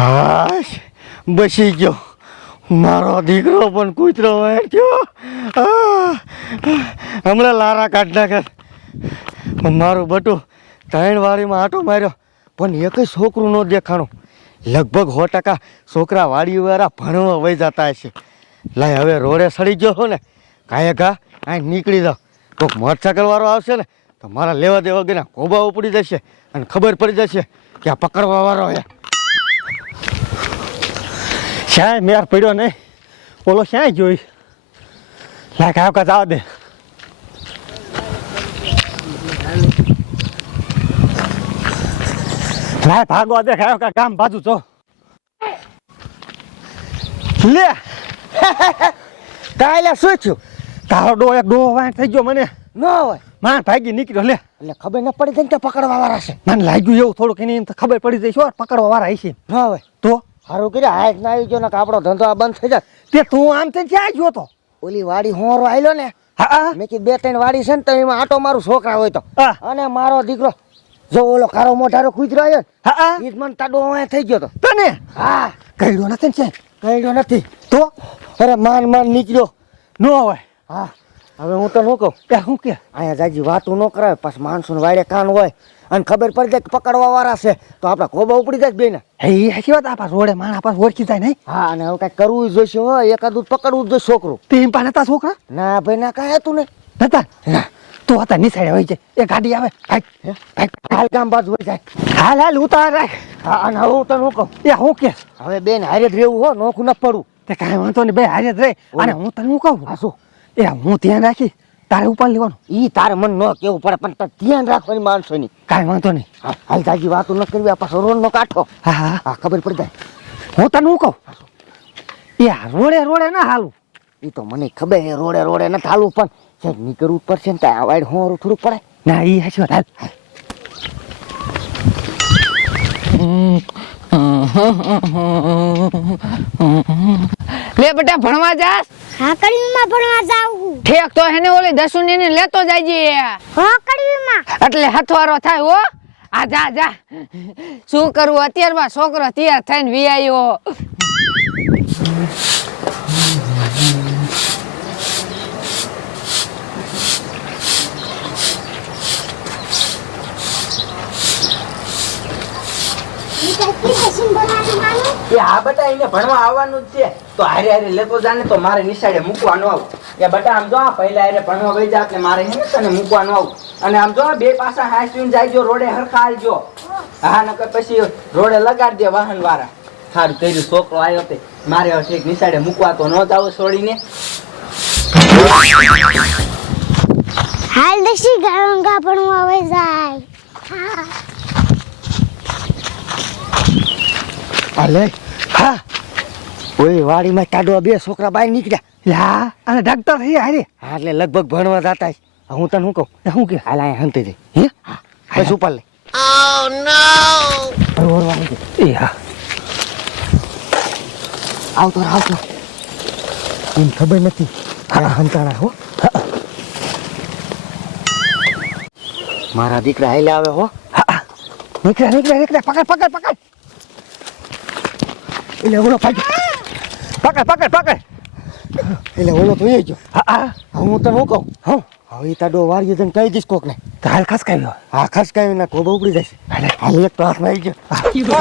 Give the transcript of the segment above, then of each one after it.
હાશ બસી ગયો. મારો દીકરો પણ કૂતરો વાંચ્યો હમણાં લારા કાઢ નાખે. મારું બટું ત્રણ વાડીમાં આટો માર્યો, પણ એક છોકરું ન દેખાણું. લગભગ સો ટકા છોકરા વાડીવાળા ભણવા વહી જતા હશે. લાય, હવે રોડે સડી ગયો છો ને. કાંઈ ઘા અહીં નીકળી જાઓ. કોઈક મોટરસાયકલ વાળો આવશે ને, તો મારા લેવા દેવા ગયેલા કોબા ઉપડી જશે અને ખબર પડી જશે કે આ પકડવા વાળો હે શ્યાય મેર પડ્યો નહીં? ઓલો ક્યાંય જોઈ લાય કાયો કા જાવ દે. લાય ભાગવા દે કાયો કા કામ બાજુ તો લે. કાલે શું થયું? તારો ડો એક ડો વાય થઈ ગયો મને. ન હોય. માન ભાગી નીકળ્યો લે. એટલે ખબર ન પડી જાય ને પકડવા વાળા છે? મને લાગ્યું એવું થોડુંક એની તો ખબર પડી જાય શું પકડવા વાળા છે ન હોય. તો? સારું કર્યા હાઈટ ના આવી ગયો ને આપણો ધંધો આ બંધ થઈ જાય. તે તું આમ થઈ ક્યાં ગયો તો? ઓલી વાડી હોરો આયલો ને મેં કીધું બે ત્રણ વાડી છે ને તો એમાં આટો મારું છોકરા હોય તો. અને મારો દીકરો જો ઓલો કારો મોઢારો કૂતરો આવ્યો હા ને મને તાડો અહીંયા થઈ ગયો તો. તને? હા. કઈડો નથી ને છે કઈડ્યો નથી. તો? અરે માન માન નીકળ્યો. ન હોય. હા. હવે હું તો ન કહું? કે શું કે? અહીંયા જાજી વાતું ન કરાવે પાછ માણસો વાડે કાન હોય. અને ખબર પડી જાય કે પકડવા વાળા છે. તો આપણા કોબા ઉપડી જાય બેન હે એ સાચી વાત આપા રોડે માણા પાસ ઓળખી જાય નહીં. હા અને હવે કઈ કરવું જોઈશે હો. એકાદું પકડવું જ જોઈશે છોકરું. તે એમ પાને તા છોકરા? ના ભાઈ ના કાંઈ હતું ને નતા? ના. તું હતા નિસાડે હોય છે. એ ગાડી આવે. ભાઈ હે? હાલ ગામ બાજુ હોય જાય. હાલ હાલ ઉતાર રાખ. હા અને હવે હું તને શું કહું? એ હું કે? હવે બેન હારે જ રહેવું હો. નોખું ન પડવું. તે કાંઈ વાંધો નહીં બે હારે જ રહે. અને હું તને હું કહું? હા શું? એ હું ધ્યાન રાખી. તારે ઉપાડ લેવાનું. ઈ તારે મન ન કેવું પડે પણ તારે ધ્યાન રાખવાની માણસોની કાંઈ વાંધો નહીં. હાલ તાજી વાતો ન કરવી આ પાછો રોડ નો કાઢો હા હા. હા ખબર પડી જાય. હું તને હું કહું? એ આ રોડે રોડે ના હાલું. એ તો મને ખબર હે રોડે રોડે ન ચાલવું પણ સાહેબ નીકળવું પડશે ને ત્યાં વાઈડ હોરું થોડું પડે. ના એ હમ હમ હમ હાલ લે બેટા ભણવા જાસ? હા કડીમાં ભણવા જાઉં ઠેક તો એને ઓલી દસુની ને લેતો જાજે. હો કડીમાં એટલે હથવારો થાય હો. આ જા જા. શું કરવું અત્યારમાં છોકરો તૈયાર થઈને વી એ બટા એને ભણવા આવવાનું જ છે. તો હારે હારે લેતો જાને તો મારે નિશાળે મૂકવાનું આવું. કે બટા આમ જો આ પહેલા હારે ભણવા ગઈ જા એટલે મારે હે તને મૂકવાનું આવું. અને આમ જો બે પાસા હાંસવીને જાયજો રોડે હરખા આવજો હા નકર પછી રોડે લગાડી દે વાહન વાળા સારું કર્યું છોકરો આવ્યો તે. મારે હવે ઠીક નિશાળે મૂકવા તો ન જાવ છોડીને. હાલ દેશી ગંગા ભણવા આવે જાય. હા હાલે હા? ઓય વાડીમાં કાઢવા બે છોકરા બહાર નીકળ્યા. યા અને ડાક્ટર થયા હારે હા એટલે લગભગ ભણવા જતા હું તને શું કહું? એ શું કે હાલ અહીંયા હંતી દે હે? બસ ઉપર લે. એ હા. આવતો રહો, આવતો એમ ખબર નથી. હા હંતાણા હો. મારા દીકરા હેલા આવે હો. નીકળ્યા નીકળ્યા નીકળ્યા. પકડ પકડ પકડ. એટલે ઓલો ભાઈ પકડ પકડ પકડ એટલે ઓલો તો એ ગયો હા હા હું તને હું કહું હું હવે તાડો વાળી તને કહી દઈશ કોકને તો હાલ ખસકાવ્યો હા ખાસ કાંઈ ના કોબા ઉપડી જશે હાલે. હાલ એક તો હાથમાં આવી ગયો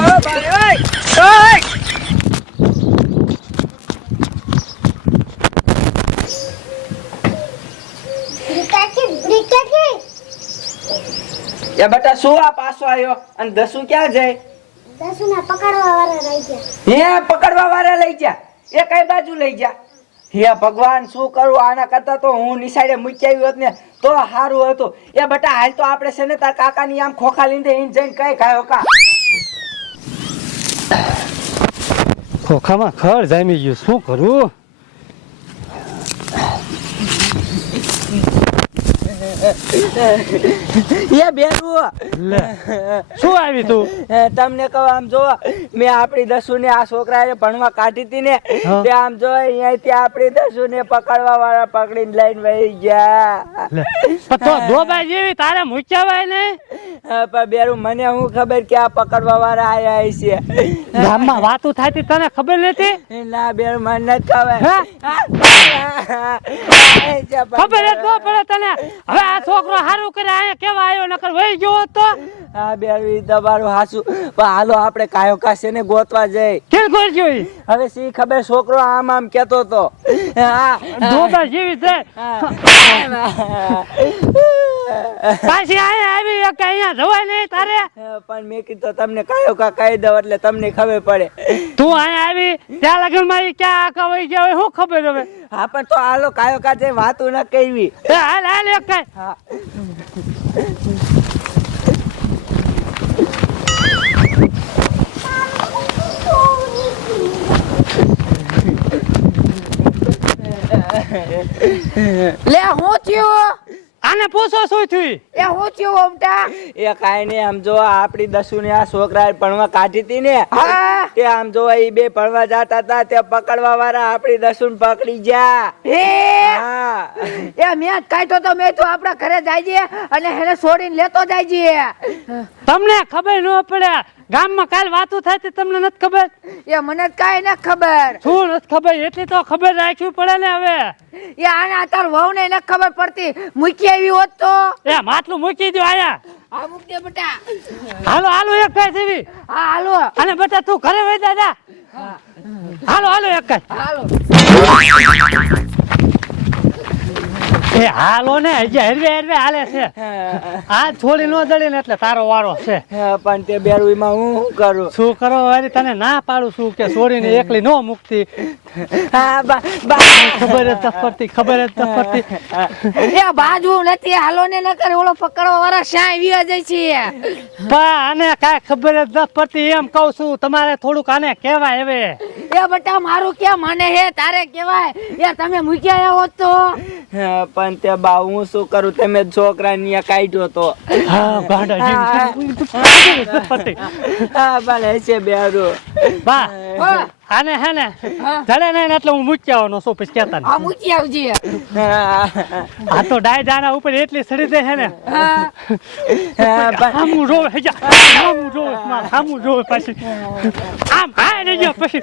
બ્રિકેટ બ્રિકેટ એ બટા શું આ પાછો આવ્યો અને દસુ ક્યાં જાય દસુના પકડવા વાળા રહી ગયા. હે પકડવા વાળા લઈ જા એ કઈ બાજુ લઈ ગયા. હે ભગવાન શું કરું? આના કરતા તો હું નિશાળે મૂકી આવ્યો ને તો સારું હતું. એ બટા હાલ તો આપણે છે ને તાર કાકાની આમ ખોખા લીધે ઈન જઈને કઈ ખાયો કા? ખોખામાં ખર જામી ગયું. શું કરું? એ બેરું લે શું આવી તું તમને કહું આમ જો મેં આપણી દસુ ને આ છોકરાએ ભણવા કાઢી હતી ને ત્યાં તે આમ જો અહીંયાથી આપણી દસુ ને પકડવા વાળા પકડીને લઈને વહી ગયા તો દોબાઈ જેવી તારે મૂક્યા ને પણ બેરું મને હું ખબર કે આ પકડવા વાળા આયા છે ગામમાં વાતું થાતી તને ખબર નથી ના બેરું મને નથી ખબર? ખબર જ ન પડે તને હવે આ છોકરો સારું કરે અહીંયા કેવા આવ્યો નકર વહી ગયો તો હા બેરું તમારું હાસુ પણ હાલો આપણે કાયો કાશે ને ગોતવા જઈ. કેમ જોઈ હવે સી ખબર? છોકરો આમ આમ કેતો તો હા. ધોતા જીવી છે. પાછી અહીંયા આવી એક અહીંયા જવાય નહીં તારે? પણ મેં કીધું તમને કાયો કા કહી દઉં એટલે તમને ખબર પડે. તું અહીંયા આવી ત્યાં લગનમાં ક્યાં આખા વહી ગયા હોય શું ખબર હવે? હા પણ તો હાલો કાયો કા જે વાતું ન કહેવી. હાલ હાલ એક હા. લે હું થયું? આને પૂછો શું થયું? એ હું થયું ઓમટા એ કાઈ નઈ આમ જો આપડી દસુ ને આ છોકરા ભણવા કાઢી હતી ને તે આમ જો એ બે ભણવા જતા હતા તે પકડવા વાળા આપડી દસુ પકડી જા એ એ મેં કાઢ્યો તો મેં તો આપડા ઘરે જાય અને એને છોડીને લેતો જાય તમને ખબર ન પડે ગામમાં કાલ વાતો થાય તે તમને નથી ખબર? એ મને જ કાંઈ ન ખબર. શું નથી ખબર? એટલી તો ખબર રાખવી પડે ને હવે. એ આના તાર વહુ ને ખબર પડતી. મૂકી આવી હોત તો. એ માટલું મૂકી દો આયા. આ મૂક દે બેટા. હાલો હાલો એક કાય દેવી હા હાલો. અને બેટા તું ઘરે વઈ દાદા હાલો હાલો એક કાય હાલો. એ હાલો ને હજી હરવે હરવે હાલે છે. આ છોડી નો જડી ને એટલે તારો વારો છે. હા, પણ તે બેરુઈમાં હું શું કરું? શું કરો વારી તને ના પાડું છું કે છોડીને એકલી નો મુકતી. બા બા. ખબર જ પડતી ખબર જ પડતી. એ બાજુ નથી હાલો ને ન કરે ઓલો પકડવા વાળા વિયા જાય છે. પણ આને કાંઈ ખબર જ પડતી એમ કહું છું તમારે થોડુંક આને કહેવાય હવે. એ બટા મારું ક્યાં મને હે? તારે કેવાય એ તમે મૂક્યા આવો તો. પણ તે બા હું શું કરું? તમે છોકરા ને કાઢ્યો તો. હા ભાડા જેવી છે. ખબર જ નથી પડતી હા ભલે છે બેરો. બા આને હે ને ધડે ને એટલે હું મૂક્યા આવવાનો છું પછી કેતા હા મૂકી આવજે. આ તો ડાય દાના ઉપર એટલી સડી દે છે ને. આમ હા, રોવે હે જા. આમું રોવે મારે રોવે પછી. આમ હાય ને પછી.